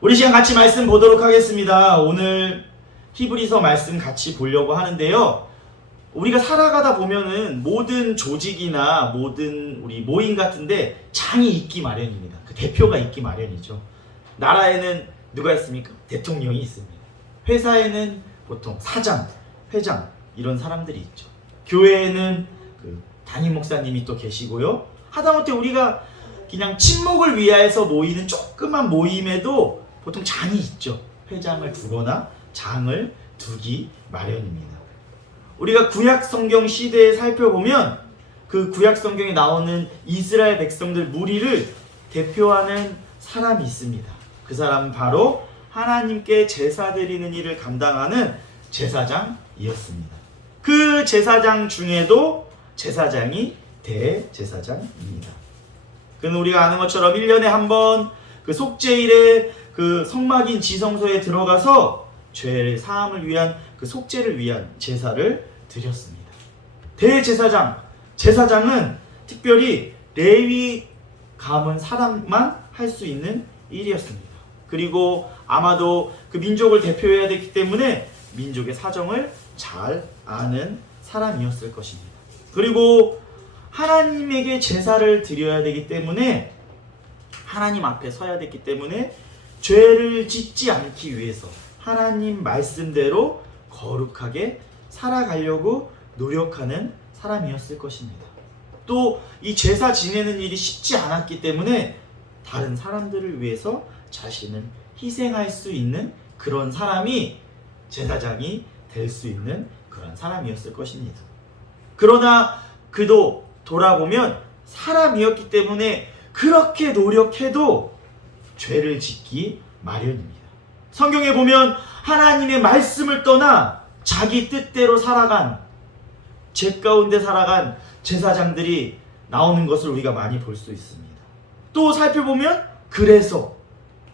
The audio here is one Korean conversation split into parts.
우리 시간 같이 말씀 보도록 하겠습니다. 오늘 히브리서 말씀 같이 보려고 하는데요. 우리가 살아가다 보면은 모든 조직이나 모든 우리 모임 같은데 장이 있기 마련입니다. 그 대표가 있기 마련이죠. 나라에는 누가 있습니까? 대통령이 있습니다. 회사에는 보통 사장, 회장 이런 사람들이 있죠. 교회에는 그 담임 목사님이 또 계시고요. 하다못해 우리가 그냥 친목을 위하여서 모이는 조그만 모임에도 보통 장이 있죠. 회장을 두거나 장을 두기 마련입니다. 우리가 구약 성경 시대에 살펴보면 그 구약 성경에 나오는 이스라엘 백성들 무리를 대표하는 사람이 있습니다. 그 사람은 바로 하나님께 제사 드리는 일을 감당하는 제사장이었습니다. 그 제사장 중에도 제사장이 대제사장입니다. 그는 우리가 아는 것처럼 1년에 한 번 그 속죄일에 그 성막인 지성소에 들어가서 죄 사함을 위한 그 속죄를 위한 제사를 드렸습니다. 대제사장, 제사장은 특별히 레위 가문 사람만 할 수 있는 일이었습니다. 그리고 아마도 그 민족을 대표해야 됐기 때문에 민족의 사정을 잘 아는 사람이었을 것입니다. 그리고 하나님에게 제사를 드려야 되기 때문에 하나님 앞에 서야 됐기 때문에 죄를 짓지 않기 위해서 하나님 말씀대로 거룩하게 살아가려고 노력하는 사람이었을 것입니다. 또 이 제사 지내는 일이 쉽지 않았기 때문에 다른 사람들을 위해서 자신을 희생할 수 있는 그런 사람이 제사장이 될 수 있는 그런 사람이었을 것입니다. 그러나 그도 돌아보면 사람이었기 때문에 그렇게 노력해도 죄를 짓기 마련입니다. 성경에 보면 하나님의 말씀을 떠나 자기 뜻대로 살아간, 죄 가운데 살아간 제사장들이 나오는 것을 우리가 많이 볼 수 있습니다. 또 살펴보면 그래서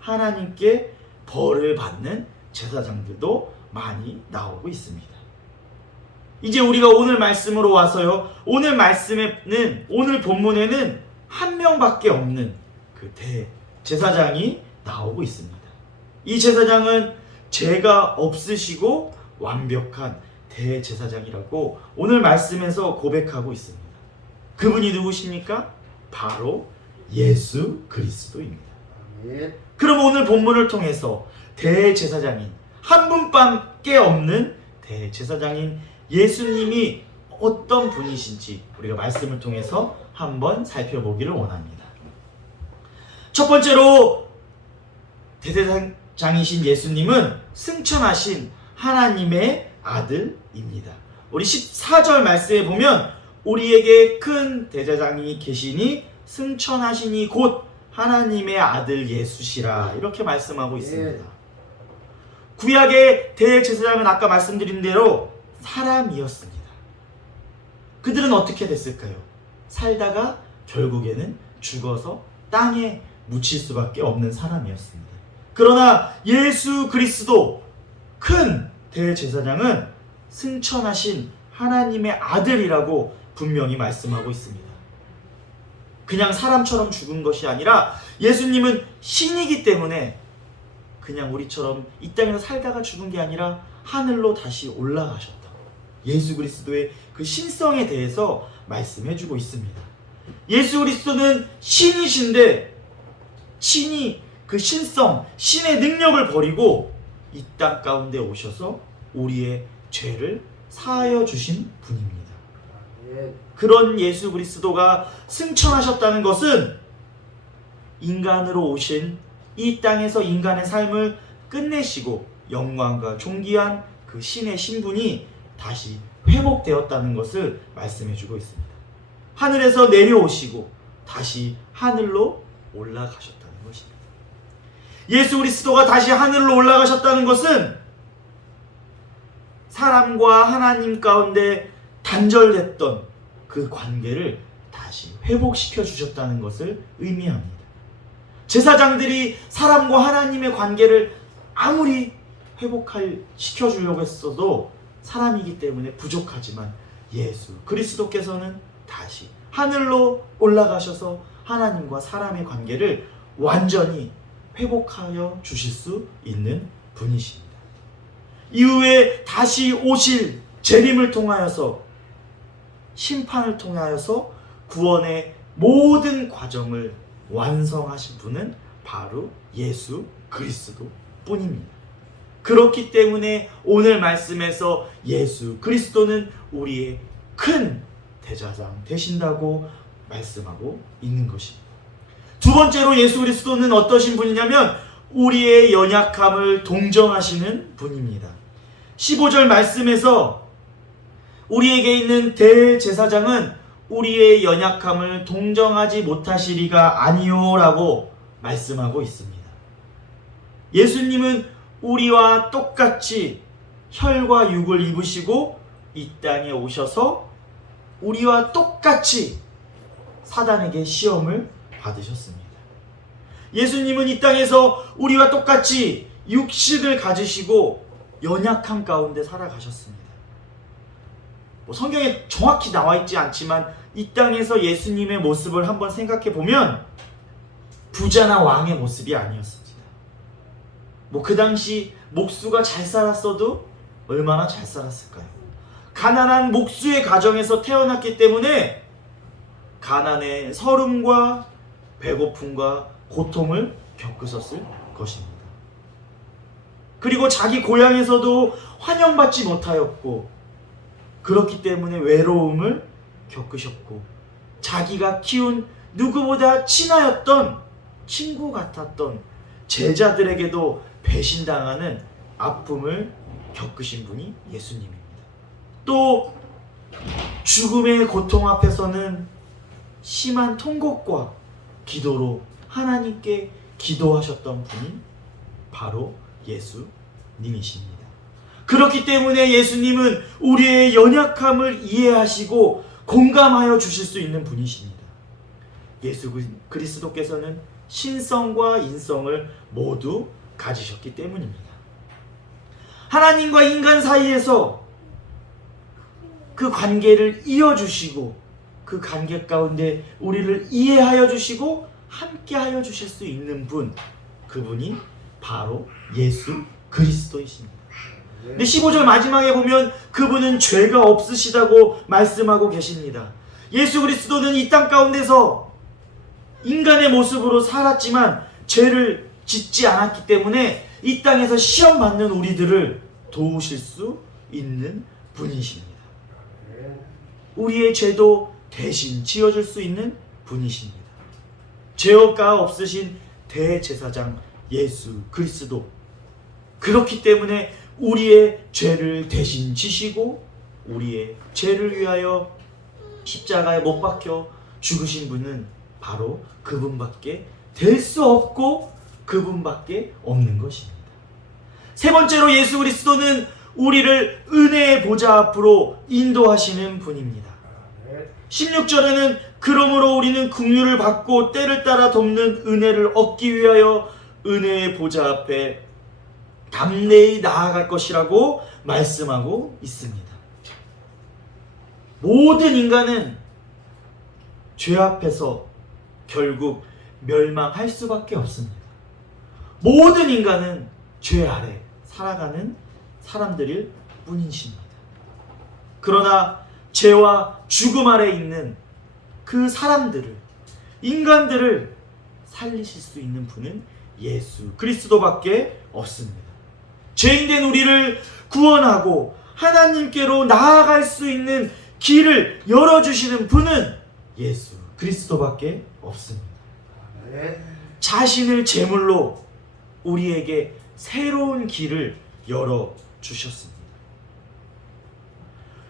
하나님께 벌을 받는 제사장들도 많이 나오고 있습니다. 이제 우리가 오늘 말씀으로 와서요. 오늘 말씀에는, 오늘 본문에는 한 명밖에 없는 그 대제사장이 나오고 있습니다. 이 제사장은 죄가 없으시고 완벽한 대제사장이라고 오늘 말씀에서 고백하고 있습니다. 그분이 누구십니까? 바로 예수 그리스도입니다. 그럼 오늘 본문을 통해서 대제사장인 한 분밖에 없는 대제사장인 예수님이 어떤 분이신지 우리가 말씀을 통해서 한번 살펴보기를 원합니다. 첫 번째로 대제사장이신 예수님은 승천하신 하나님의 아들입니다. 우리 14절 말씀에 보면 우리에게 큰 대제사장이 계시니 승천하시니 곧 하나님의 아들 예수시라 이렇게 말씀하고 있습니다. 구약의 대제사장은 아까 말씀드린 대로 사람이었습니다. 그들은 어떻게 됐을까요? 살다가 결국에는 죽어서 땅에 묻힐 수밖에 없는 사람이었습니다. 그러나 예수 그리스도 큰 대제사장은 승천하신 하나님의 아들이라고 분명히 말씀하고 있습니다. 그냥 사람처럼 죽은 것이 아니라 예수님은 신이기 때문에 그냥 우리처럼 이 땅에서 살다가 죽은 게 아니라 하늘로 다시 올라가셨다. 예수 그리스도의 그 신성에 대해서 말씀해주고 있습니다. 예수 그리스도는 신이신데 신이 그 신성, 신의 능력을 버리고 이 땅 가운데 오셔서 우리의 죄를 사하여 주신 분입니다. 그런 예수 그리스도가 승천하셨다는 것은 인간으로 오신 이 땅에서 인간의 삶을 끝내시고 영광과 존귀한 그 신의 신분이 다시 회복되었다는 것을 말씀해주고 있습니다. 하늘에서 내려오시고 다시 하늘로 올라가셨다는 것입니다. 예수 그리스도가 다시 하늘로 올라가셨다는 것은 사람과 하나님 가운데 단절됐던 그 관계를 다시 회복시켜 주셨다는 것을 의미합니다. 제사장들이 사람과 하나님의 관계를 아무리 회복시켜 주려고 했어도 사람이기 때문에 부족하지만 예수 그리스도께서는 다시 하늘로 올라가셔서 하나님과 사람의 관계를 완전히 회복하여 주실 수 있는 분이십니다. 이후에 다시 오실 재림을 통하여서, 심판을 통하여서 구원의 모든 과정을 완성하신 분은 바로 예수 그리스도 뿐입니다. 그렇기 때문에 오늘 말씀에서 예수 그리스도는 우리의 큰 대제사장 되신다고 말씀하고 있는 것입니다. 두 번째로 예수 그리스도는 어떠신 분이냐면 우리의 연약함을 동정하시는 분입니다. 15절 말씀에서 우리에게 있는 대제사장은 우리의 연약함을 동정하지 못하시리가 아니요라고 말씀하고 있습니다. 예수님은 우리와 똑같이 혈과 육을 입으시고 이 땅에 오셔서 우리와 똑같이 사단에게 시험을 받으셨습니다. 예수님은 이 땅에서 우리와 똑같이 육식을 가지시고 연약함 가운데 살아가셨습니다. 성경에 정확히 나와 있지 않지만 이 땅에서 예수님의 모습을 한번 생각해 보면 부자나 왕의 모습이 아니었습니다. 그 당시 목수가 잘 살았어도 얼마나 잘 살았을까요? 가난한 목수의 가정에서 태어났기 때문에 가난의 서름과 배고픔과 고통을 겪으셨을 것입니다. 그리고 자기 고향에서도 환영받지 못하였고, 그렇기 때문에 외로움을 겪으셨고, 자기가 키운 누구보다 친하였던 친구 같았던 제자들에게도 배신당하는 아픔을 겪으신 분이 예수님입니다. 또 죽음의 고통 앞에서는 심한 통곡과 기도로 하나님께 기도하셨던 분이 바로 예수님이십니다. 그렇기 때문에 예수님은 우리의 연약함을 이해하시고 공감하여 주실 수 있는 분이십니다. 예수 그리스도께서는 신성과 인성을 모두 가지셨기 때문입니다. 하나님과 인간 사이에서 그 관계를 이어주시고 그 관계 가운데 우리를 이해하여 주시고 함께하여 주실 수 있는 분, 그분이 바로 예수 그리스도이십니다. 근데 15절 마지막에 보면 그분은 죄가 없으시다고 말씀하고 계십니다. 예수 그리스도는 이 땅 가운데서 인간의 모습으로 살았지만 죄를 짓지 않았기 때문에 이 땅에서 시험 받는 우리들을 도우실 수 있는 분이십니다. 우리의 죄도 대신 지어줄 수 있는 분이십니다. 죄가 없으신 대제사장 예수 그리스도, 그렇기 때문에 우리의 죄를 대신 지시고 우리의 죄를 위하여 십자가에 못 박혀 죽으신 분은 바로 그분밖에 될 수 없고 그분밖에 없는 것입니다. 세 번째로 예수 그리스도는 우리를 은혜의 보좌 앞으로 인도하시는 분입니다. 16절에는 그러므로 우리는 긍휼을 받고 때를 따라 돕는 은혜를 얻기 위하여 은혜의 보좌 앞에 담대히 나아갈 것이라고 말씀하고 있습니다. 모든 인간은 죄 앞에서 결국 멸망할 수밖에 없습니다. 모든 인간은 죄 아래 살아가는 사람들일 뿐이십니다. 그러나 죄와 죽음 아래 있는 그 사람들을, 인간들을 살리실 수 있는 분은 예수 그리스도밖에 없습니다. 죄인된 우리를 구원하고 하나님께로 나아갈 수 있는 길을 열어주시는 분은 예수 그리스도밖에 없습니다. 자신을 제물로 우리에게 새로운 길을 열어주셨습니다.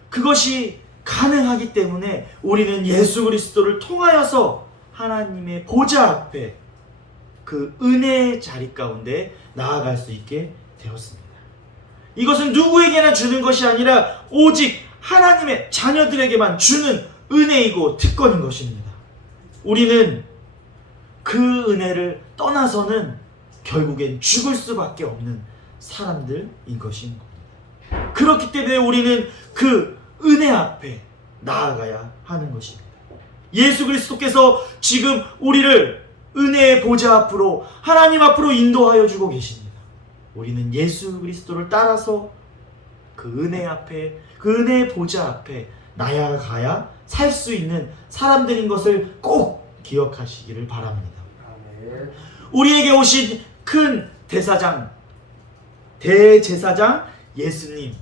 그것이 가능하기 때문에 우리는 예수 그리스도를 통하여서 하나님의 보좌 앞에 그 은혜의 자리 가운데 나아갈 수 있게 되었습니다. 이것은 누구에게나 주는 것이 아니라 오직 하나님의 자녀들에게만 주는 은혜이고 특권인 것입니다. 우리는 그 은혜를 떠나서는 결국엔 죽을 수밖에 없는 사람들인 것인 겁니다. 그렇기 때문에 우리는 그 은혜 앞에 나아가야 하는 것입니다. 예수 그리스도께서 지금 우리를 은혜의 보좌 앞으로, 하나님 앞으로 인도하여 주고 계십니다. 우리는 예수 그리스도를 따라서 그 은혜 앞에, 그 은혜의 보좌 앞에 나아가야 살 수 있는 사람들인 것을 꼭 기억하시기를 바랍니다. 우리에게 오신 큰 대제사장 예수님,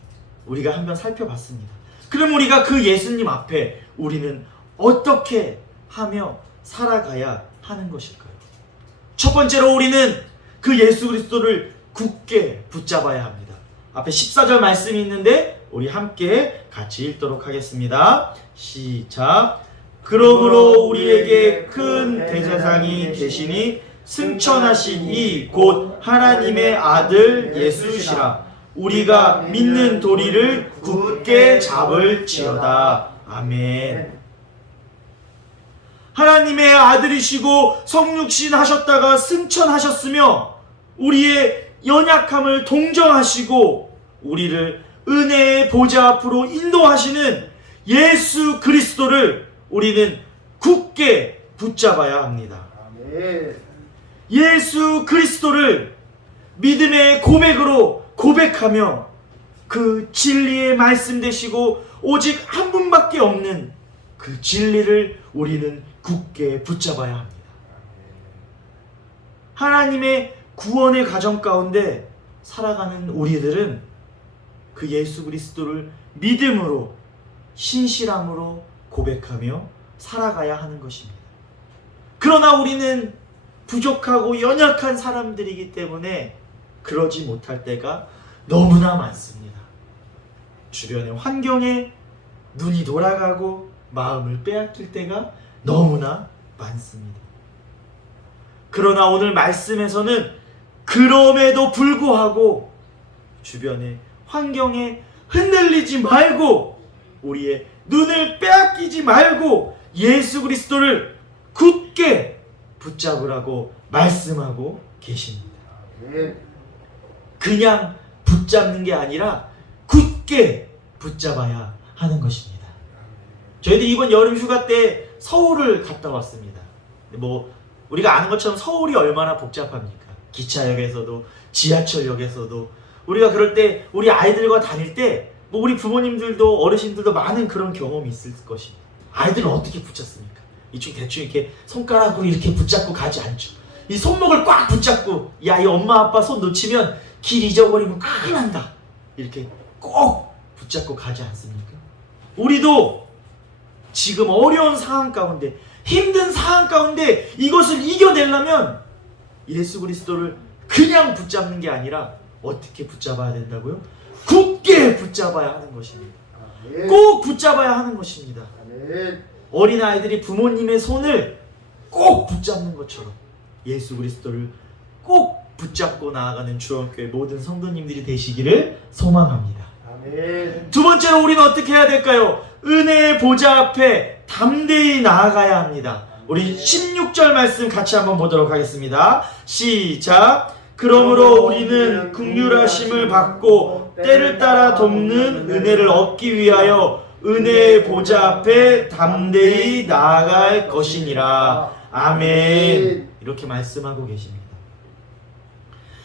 우리가 한번 살펴봤습니다. 그럼 우리가 그 예수님 앞에 우리는 어떻게 하며 살아가야 하는 것일까요? 첫 번째로 우리는 그 예수 그리스도를 굳게 붙잡아야 합니다. 앞에 14절 말씀이 있는데 우리 함께 같이 읽도록 하겠습니다. 시작. 그러므로 우리에게 큰 대제사장이 계시니 승천하신 이 곧 하나님의 아들 예수시라. 우리가 믿는 도리를 굳게 잡을지어다. 아멘. 하나님의 아들이시고 성육신 하셨다가 승천하셨으며 우리의 연약함을 동정하시고 우리를 은혜의 보좌 앞으로 인도하시는 예수 그리스도를 우리는 굳게 붙잡아야 합니다. 예수 그리스도를 믿음의 고백으로 고백하며 그 진리의 말씀 되시고 오직 한 분밖에 없는 그 진리를 우리는 굳게 붙잡아야 합니다. 하나님의 구원의 가정 가운데 살아가는 우리들은 그 예수 그리스도를 믿음으로 신실함으로 고백하며 살아가야 하는 것입니다. 그러나 우리는 부족하고 연약한 사람들이기 때문에 그러지 못할 때가 너무나 많습니다. 주변의 환경에 눈이 돌아가고 마음을 빼앗길 때가 너무나 많습니다. 그러나 오늘 말씀에서는 그럼에도 불구하고 주변의 환경에 흔들리지 말고 우리의 눈을 빼앗기지 말고 예수 그리스도를 굳게 붙잡으라고 말씀하고 계십니다. 그냥 붙잡는 게 아니라 굳게 붙잡아야 하는 것입니다. 저희들이 이번 여름 휴가 때 서울을 갔다 왔습니다. 우리가 아는 것처럼 서울이 얼마나 복잡합니까? 기차역에서도 지하철역에서도 우리가 그럴 때 우리 아이들과 다닐 때 우리 부모님들도 어르신들도 많은 그런 경험이 있을 것입니다. 아이들은 어떻게 붙잡습니까? 이쪽 대충 이렇게 손가락으로 이렇게 붙잡고 가지 않죠. 이 손목을 꽉 붙잡고 야, 이 엄마 아빠 손 놓치면 길 잊어버리면 큰일 난다. 이렇게 꼭 붙잡고 가지 않습니까? 우리도 지금 어려운 상황 가운데 힘든 상황 가운데 이것을 이겨내려면 예수 그리스도를 그냥 붙잡는 게 아니라 어떻게 붙잡아야 된다고요? 굳게 붙잡아야 하는 것입니다. 꼭 붙잡아야 하는 것입니다. 어린아이들이 부모님의 손을 꼭 붙잡는 것처럼 예수 그리스도를 꼭 붙잡고 나아가는 주원교회 모든 성도님들이 되시기를 소망합니다. 두 번째로 우리는 어떻게 해야 될까요? 은혜의 보좌 앞에 담대히 나아가야 합니다. 우리 16절 말씀 같이 한번 보도록 하겠습니다. 시작. 그러므로 우리는 긍휼하심을 받고 때를 따라 돕는 은혜를 얻기 위하여 은혜의 보좌 앞에 담대히 나아갈 것이니라. 아멘. 이렇게 말씀하고 계십니다.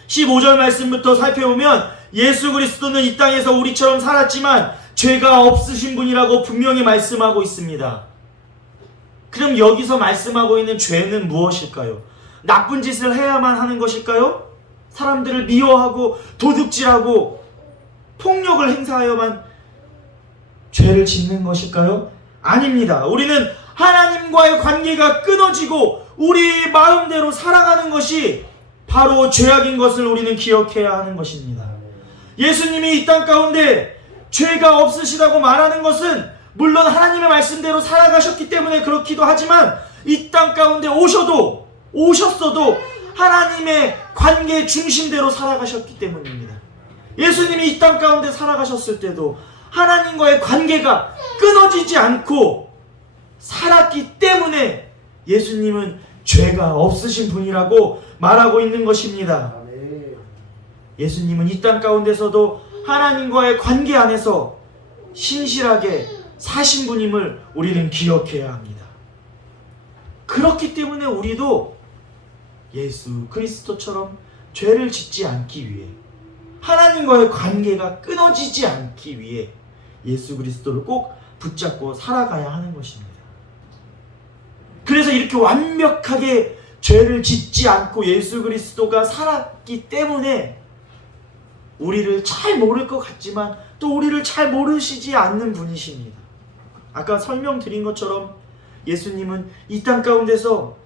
15절 말씀부터 살펴보면 예수 그리스도는 이 땅에서 우리처럼 살았지만 죄가 없으신 분이라고 분명히 말씀하고 있습니다. 그럼 여기서 말씀하고 있는 죄는 무엇일까요? 나쁜 짓을 해야만 하는 것일까요? 사람들을 미워하고 도둑질하고 폭력을 행사하여만 죄를 짓는 것일까요? 아닙니다. 우리는 하나님과의 관계가 끊어지고 우리 마음대로 살아가는 것이 바로 죄악인 것을 우리는 기억해야 하는 것입니다. 예수님이 이 땅 가운데 죄가 없으시다고 말하는 것은 물론 하나님의 말씀대로 살아가셨기 때문에 그렇기도 하지만 이 땅 가운데 오셨어도 하나님의 관계 중심대로 살아가셨기 때문입니다. 예수님이 이 땅 가운데 살아가셨을 때도 하나님과의 관계가 끊어지지 않고 살았기 때문에 예수님은 죄가 없으신 분이라고 말하고 있는 것입니다. 예수님은 이 땅 가운데서도 하나님과의 관계 안에서 신실하게 사신 분임을 우리는 기억해야 합니다. 그렇기 때문에 우리도 예수 그리스도처럼 죄를 짓지 않기 위해, 하나님과의 관계가 끊어지지 않기 위해 예수 그리스도를 꼭 붙잡고 살아가야 하는 것입니다. 그래서 이렇게 완벽하게 죄를 짓지 않고 예수 그리스도가 살았기 때문에 우리를 잘 모를 것 같지만 또 우리를 잘 모르시지 않는 분이십니다. 아까 설명드린 것처럼 예수님은 이 땅 가운데서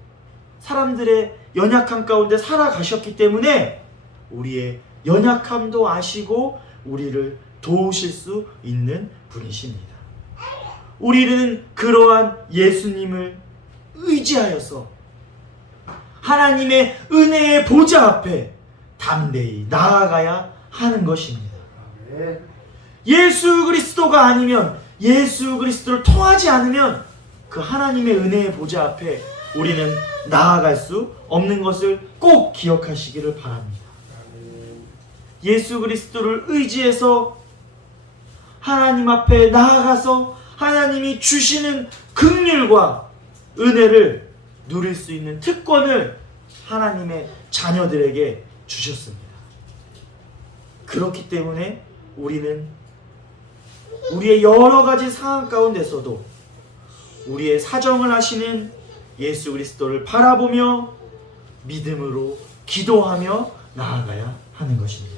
사람들의 연약함 가운데 살아가셨기 때문에 우리의 연약함도 아시고 우리를 도우실 수 있는 분이십니다. 우리는 그러한 예수님을 의지하여서 하나님의 은혜의 보좌 앞에 담대히 나아가야 하는 것입니다. 예수 그리스도가 아니면, 예수 그리스도를 통하지 않으면 그 하나님의 은혜의 보좌 앞에 우리는 나아갈 수 없는 것을 꼭 기억하시기를 바랍니다. 예수 그리스도를 의지해서 하나님 앞에 나아가서 하나님이 주시는 긍휼과 은혜를 누릴 수 있는 특권을 하나님의 자녀들에게 주셨습니다. 그렇기 때문에 우리는 우리의 여러 가지 상황 가운데서도 우리의 사정을 하시는 예수 그리스도를 바라보며 믿음으로 기도하며 나아가야 하는 것입니다.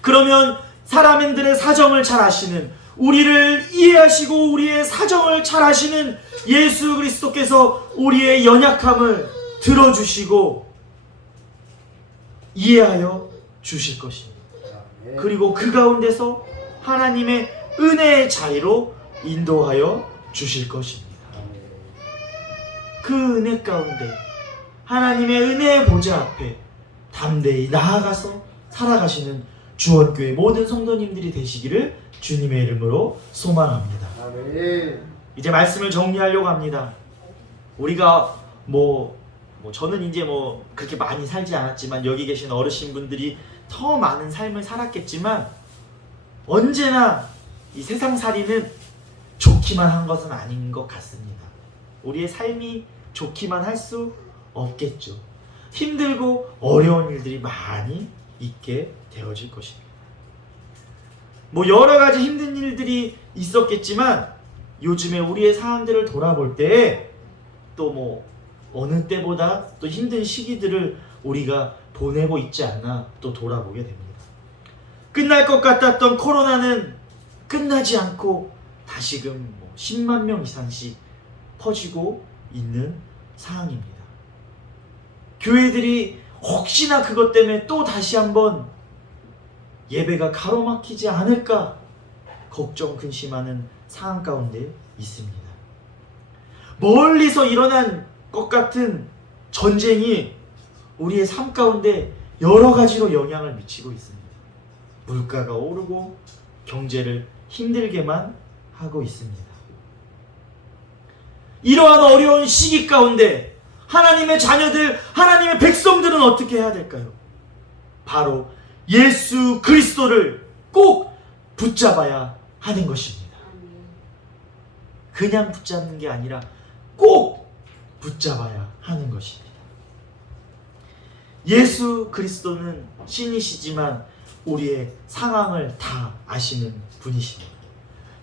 그러면 사람들의 사정을 잘 아시는, 우리를 이해하시고 우리의 사정을 잘 아시는 예수 그리스도께서 우리의 연약함을 들어주시고 이해하여 주실 것입니다. 그리고 그 가운데서 하나님의 은혜의 자리로 인도하여 주실 것입니다. 그 은혜 가운데 하나님의 은혜의 보좌 앞에 담대히 나아가서 살아가시는 주원교회 모든 성도님들이 되시기를 주님의 이름으로 소망합니다. 이제 말씀을 정리하려고 합니다. 우리가 저는 이제 그렇게 많이 살지 않았지만 여기 계신 어르신분들이 더 많은 삶을 살았겠지만 언제나 이 세상살이는 좋기만 한 것은 아닌 것 같습니다. 우리의 삶이 좋기만 할 수 없겠죠. 힘들고 어려운 일들이 많이 있게 되어질 것입니다. 여러 가지 힘든 일들이 있었겠지만 요즘에 우리의 상황들을 돌아볼 때 또 어느 때보다 또 힘든 시기들을 우리가 보내고 있지 않나 또 돌아보게 됩니다. 끝날 것 같았던 코로나는 끝나지 않고 다시금 10만 명 이상씩 퍼지고 있는 상황입니다. 교회들이 혹시나 그것 때문에 또 다시 한번 예배가 가로막히지 않을까 걱정 근심하는 상황 가운데 있습니다. 멀리서 일어난 것 같은 전쟁이 우리의 삶 가운데 여러 가지로 영향을 미치고 있습니다. 물가가 오르고 경제를 힘들게만 하고 있습니다. 이러한 어려운 시기 가운데 하나님의 자녀들, 하나님의 백성들은 어떻게 해야 될까요? 바로 예수 그리스도를 꼭 붙잡아야 하는 것입니다. 그냥 붙잡는 게 아니라 꼭 붙잡아야 하는 것입니다. 예수 그리스도는 신이시지만 우리의 상황을 다 아시는 분이십니다.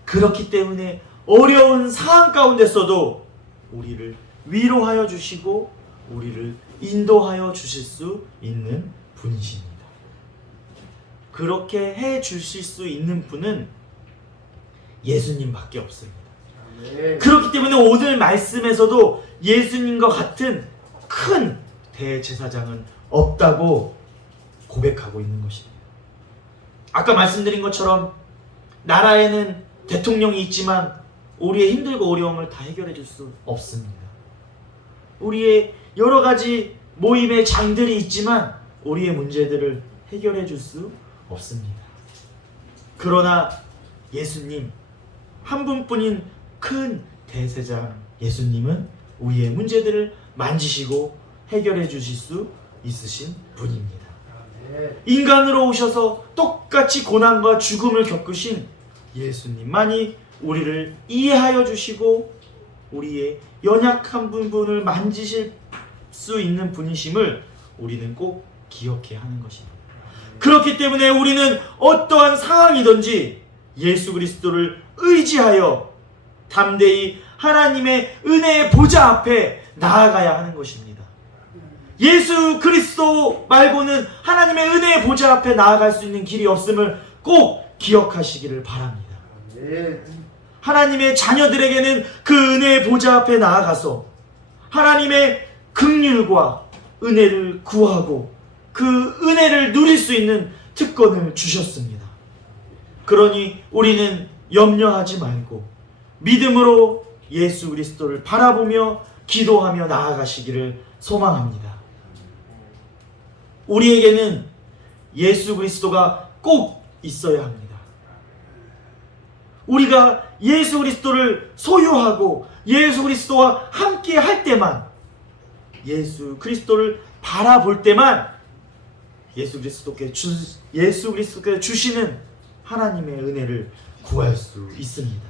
그렇기 때문에 어려운 상황 가운데서도 우리를 위로하여 주시고 우리를 인도하여 주실 수 있는 분이십니다. 그렇게 해 주실 수 있는 분은 예수님밖에 없습니다. 그렇기 때문에 오늘 말씀에서도 예수님과 같은 큰 대제사장은 없다고 고백하고 있는 것입니다. 아까 말씀드린 것처럼 나라에는 대통령이 있지만 우리의 힘들고 어려움을 다 해결해 줄 수 없습니다. 우리의 여러 가지 모임의 장들이 있지만 우리의 문제들을 해결해 줄 수 없습니다. 그러나 예수님, 한 분뿐인 큰 대제사장 예수님은 우리의 문제들을 만지시고 해결해 주실 수 있으신 분입니다. 인간으로 오셔서 똑같이 고난과 죽음을 겪으신 예수님만이 우리를 이해하여 주시고 우리의 연약한 부분을 만지실 수 있는 분이심을 우리는 꼭 기억해야 하는 것입니다. 그렇기 때문에 우리는 어떠한 상황이든지 예수 그리스도를 의지하여 담대히 하나님의 은혜의 보좌 앞에 나아가야 하는 것입니다. 예수 그리스도 말고는 하나님의 은혜의 보좌 앞에 나아갈 수 있는 길이 없음을 꼭 기억하시기를 바랍니다. 하나님의 자녀들에게는 그 은혜의 보좌 앞에 나아가서 하나님의 긍휼과 은혜를 구하고 그 은혜를 누릴 수 있는 특권을 주셨습니다. 그러니 우리는 염려하지 말고 믿음으로 예수 그리스도를 바라보며 기도하며 나아가시기를 소망합니다. 우리에게는 예수 그리스도가 꼭 있어야 합니다. 우리가 예수 그리스도를 소유하고 예수 그리스도와 함께 할 때만, 예수 그리스도를 바라볼 때만 예수 그리스도께 주시는 하나님의 은혜를 구할 수 있습니다.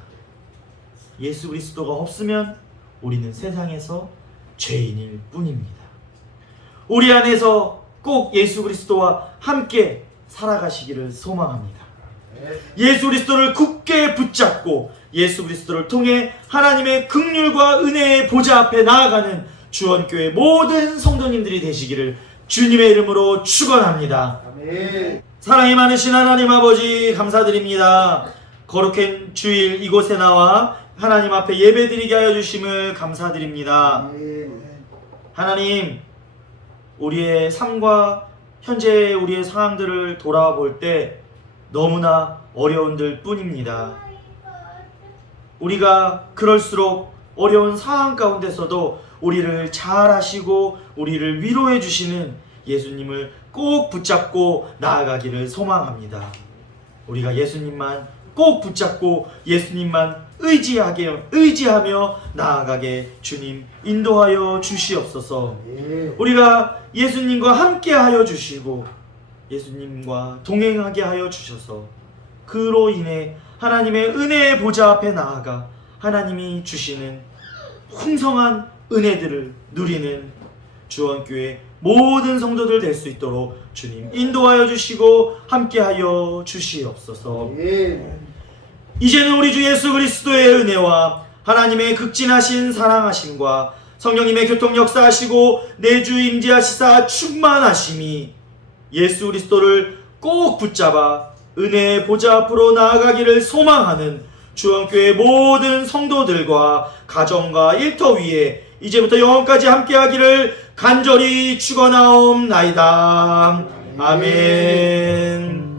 예수 그리스도가 없으면 우리는 세상에서 죄인일 뿐입니다. 우리 안에서 꼭 예수 그리스도와 함께 살아가시기를 소망합니다. 예수 그리스도를 굳게 붙잡고 예수 그리스도를 통해 하나님의 긍휼과 은혜의 보좌 앞에 나아가는 주원교회 모든 성도님들이 되시기를 주님의 이름으로 축원합니다. 아멘. 사랑이 많으신 하나님 아버지 감사드립니다. 거룩한 주일 이곳에 나와 하나님 앞에 예배드리게 하여 주심을 감사드립니다. 하나님, 우리의 삶과 현재 우리의 상황들을 돌아볼 때 너무나 어려운들 뿐입니다. 우리가 그럴수록 어려운 상황 가운데서도 우리를 잘 아시고 우리를 위로해 주시는 예수님을 꼭 붙잡고 나아가기를 소망합니다. 우리가 예수님만 꼭 붙잡고 예수님만 의지하며 나아가게 주님 인도하여 주시옵소서. 우리가 예수님과 함께 하여 주시고 예수님과 동행하게 하여 주셔서 그로 인해 하나님의 은혜의 보좌 앞에 나아가 하나님이 주시는 풍성한 은혜들을 누리는 주원교회 모든 성도들 될 수 있도록 주님 인도하여 주시고 함께하여 주시옵소서. 이제는 우리 주 예수 그리스도의 은혜와 하나님의 극진하신 사랑하심과 성령님의 교통 역사하시고 내주 임재하시사 충만하심이 예수 그리스도를 꼭 붙잡아 은혜의 보좌 앞으로 나아가기를 소망하는 주원교회 모든 성도들과 가정과 일터 위에 이제부터 영원까지 함께하기를 간절히 축원하옵나이다. 아멘.